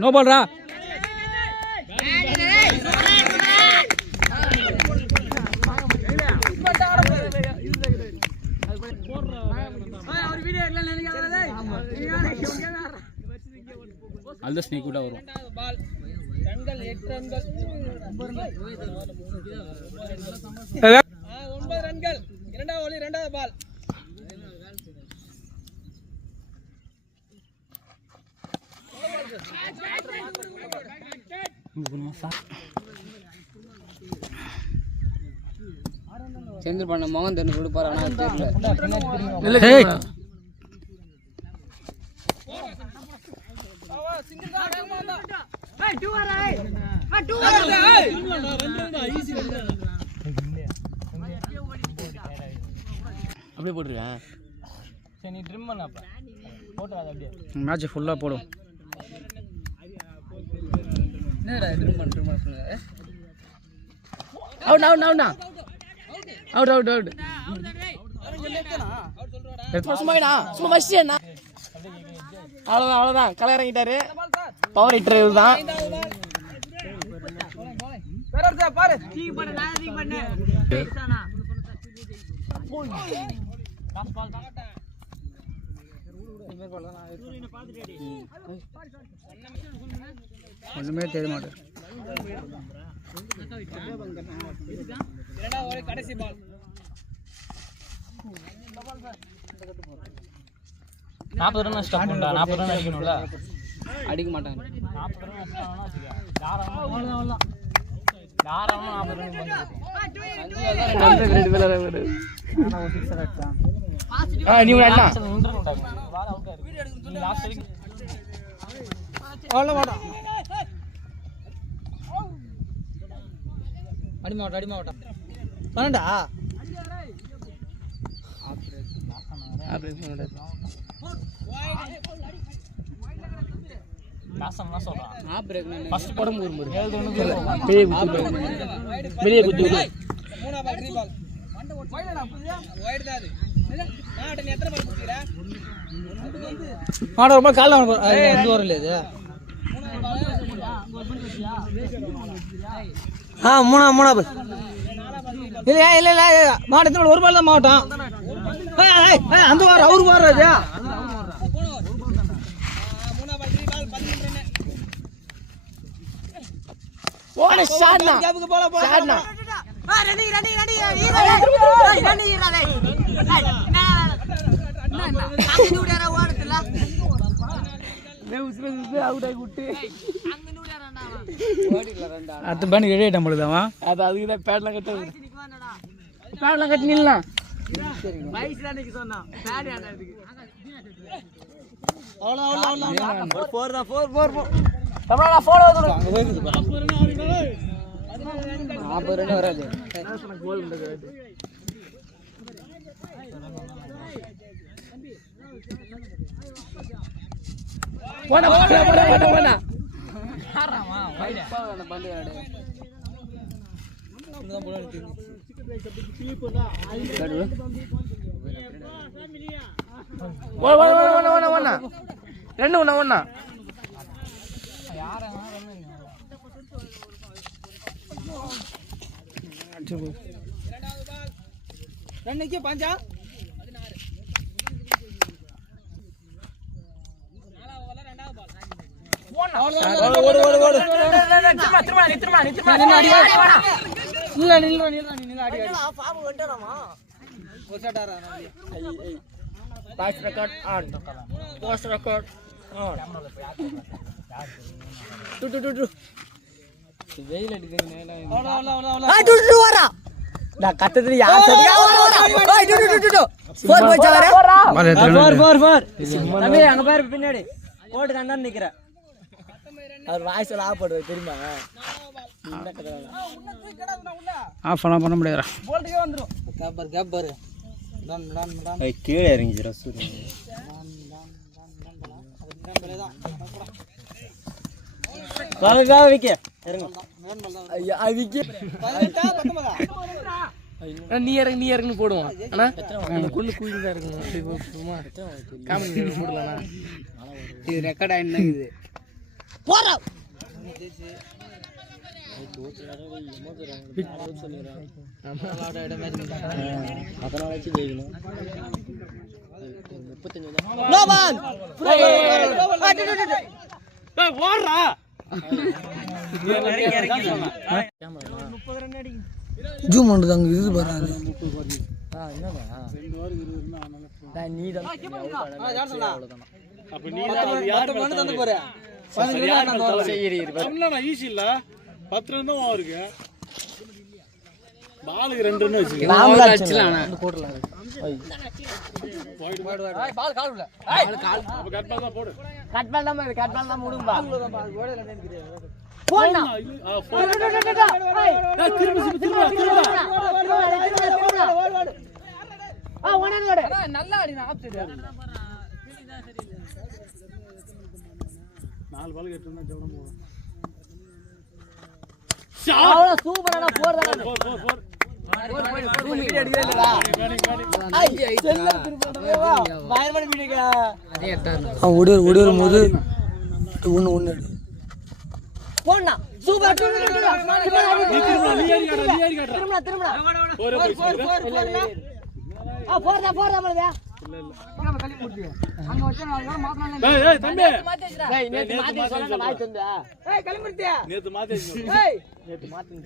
No ball ரா. அந்த snake கூட வரும். 9 ரன்கள். இரண்டாவது ஓவர் இரண்டாவது பால். செந்தில் பண்ண மகன் தெரிஞ்சு கொடுப்பாரு. ஆனால் தெரியல. அப்படியே போட்டுருக்கேன். சரி நீ ட்ரிம் பண்ண அப்ப போட்டுறாத அப்படியே. மேட்ச் ஃபுல்லாக போடும். என்னடா ட்ரிம் பண்ண சொல்லுங்க. Out out out out out out. அவ்வளோதான் அவ்வளோதான். களை இறங்கிட்டாரு. பவர் ஹிட்டர் இதுதான். ஒண்ணுமே தெரிய மாட்டேன். கடைசி பால். 40 ரன் ஸ்டாப் பண்ணா. 40 ரன் அடிக்கணும்ல. அடிக்க மாட்டாங்க. 40 ரன் அடிச்சானா வச்சுக்க. தாராளமா 40 ரன் பண்ணுங்க. நீ அண்ணா அடிமாவட்டம் பண்ணண்டா. வெளியே குத்து. மாட ரொம்ப கால வரல இது. மூணாவது இல்லையா? இல்லை இல்லை மாவட்டத்தில் ஒரு பால் தான் மாவட்டம். அந்த வாரம் அவரு வாரம் அடுத்த பேனுக்கு ரெடி ஆகிட்ட முடியுதாமா? அது அதுக்குதான் பேட்லாம் கட்டி நில்லாம். வராது. ரெண்டு ஒண்ணா ஒண்ணா ரெண்டுக்கு பஞ்சா வெயில் பின்னாடி போட்டு கண்டா நிக்கிற அவர் வாய்ஸ் எல்லாம் ஆஃப் பண்ணுவது தெரியுமா ஆஃப் பண்ண முடியாதுடா கப்பர் கீழே இறங்கிச்சிடா சூரியன் நீ இறங்கு போடுவான் ஆனா கொண்டு கூலிதான் இருக்கணும் போடலாம் இது ரெக்கார்ட் ஆயிடுனா இது போறா அதனால வச்சு ஜெயிக்கணும் 35 ஓடுறா ஜூம் பண்ணுறது அங்கே இது வராது ஈஸி இல்ல 10 ரன் தான் இருக்கு பாலுக்கு 2 ரன் வச்சுக்கலாம் ஓடிடும் போது ஒன்று ஒன்று போனா சூப்பர் நேத்து மாத்தி